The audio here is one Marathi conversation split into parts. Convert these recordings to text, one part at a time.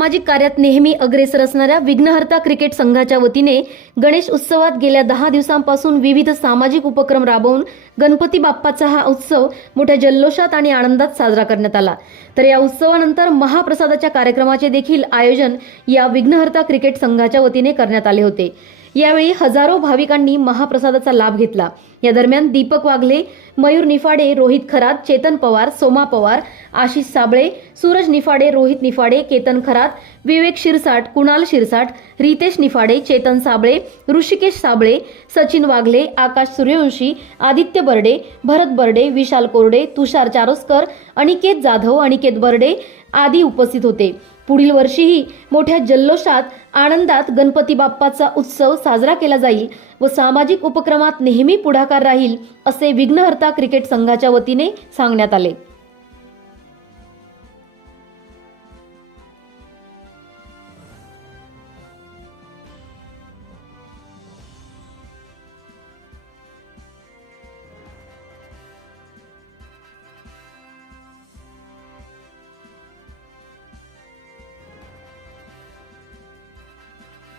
सामाजिक कार्यात नेहमी अग्रेसर असणाऱ्या विघ्नहर्ता क्रिकेट संघाच्या वतीने गणेश उत्सवात गेल्या दहा दिवसांपासून विविध सामाजिक उपक्रम राबवून गणपती बाप्पाचा हा उत्सव मोठ्या जल्लोषात आणि आनंदात साजरा करण्यात आला. तर या उत्सवानंतर महाप्रसादाच्या कार्यक्रमाचे देखील आयोजन या विघ्नहर्ता क्रिकेट संघाच्या वतीने करण्यात आले होते. यावेळी हजारो भाविकांनी महाप्रसादाचा लाभ घेतला. या दरम्यान दीपक वाघले मयूर निफाडे रोहित खरात चेतन पवार सोमा पवार आशिष साबळे सूरज निफाडे रोहित निफाडे केतन खरात विवेक शिरसाट कुणाल शिरसाट रितेश निफाडे चेतन साबळे ऋषिकेश साबळे सचिन वाघले आकाश सूर्यवंशी आदित्य बर्डे भरत बर्डे विशाल कोरडे तुषार चारोस्कर अनिकेत जाधव अनिकेत बर्डे आदी उपस्थित होते. पुढील वर्षीही मोठ्या जल्लोषात आनंदात गणपती बाप्पाचा उत्सव साजरा केला जाईल व सामाजिक उपक्रमात नेहमी पुढाकार राहील असे विघ्नहर्ता क्रिकेट संघाच्या वतीने सांगण्यात आले.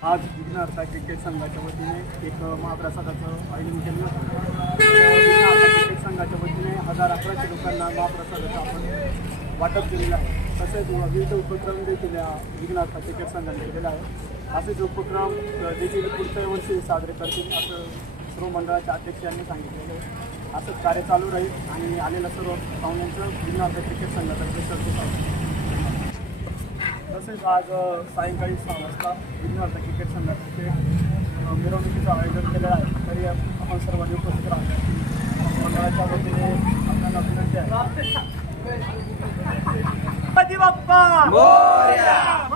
आज विघ्नहर्ता क्रिकेट संघाच्या वतीने एक महाप्रसादाचं आयोजन केलं क्रिकेट संघाच्या वतीने हजार अकराशे लोकांना महाप्रसादाचं आपण वाटप केलेलं आहे. तसेच विविध उपक्रम देखील या विघ्नहर्ता क्रिकेट संघाने केलेला आहे. असेच उपक्रम देखील पुढच्या वर्षी साजरे करतील असं सर्व मंडळाच्या अध्यक्ष यांनी सांगितलेलं आहे. असंच कार्य चालू राहील आणि आलेल्या सर्व पाहुण्यांचं विघ्नहर्ता क्रिकेट संघातर्फे सर्व तसेच आज सायंकाळी सहा वाजता विघ्नहर्ता क्रिकेट संघातर्फे मिरवणुकीचं आयोजन केलं आहे. तरी आपण सर्वांनी उपस्थित राहतो मंडळाच्या वतीने आपल्याला विनंती आहे. बाप्पा!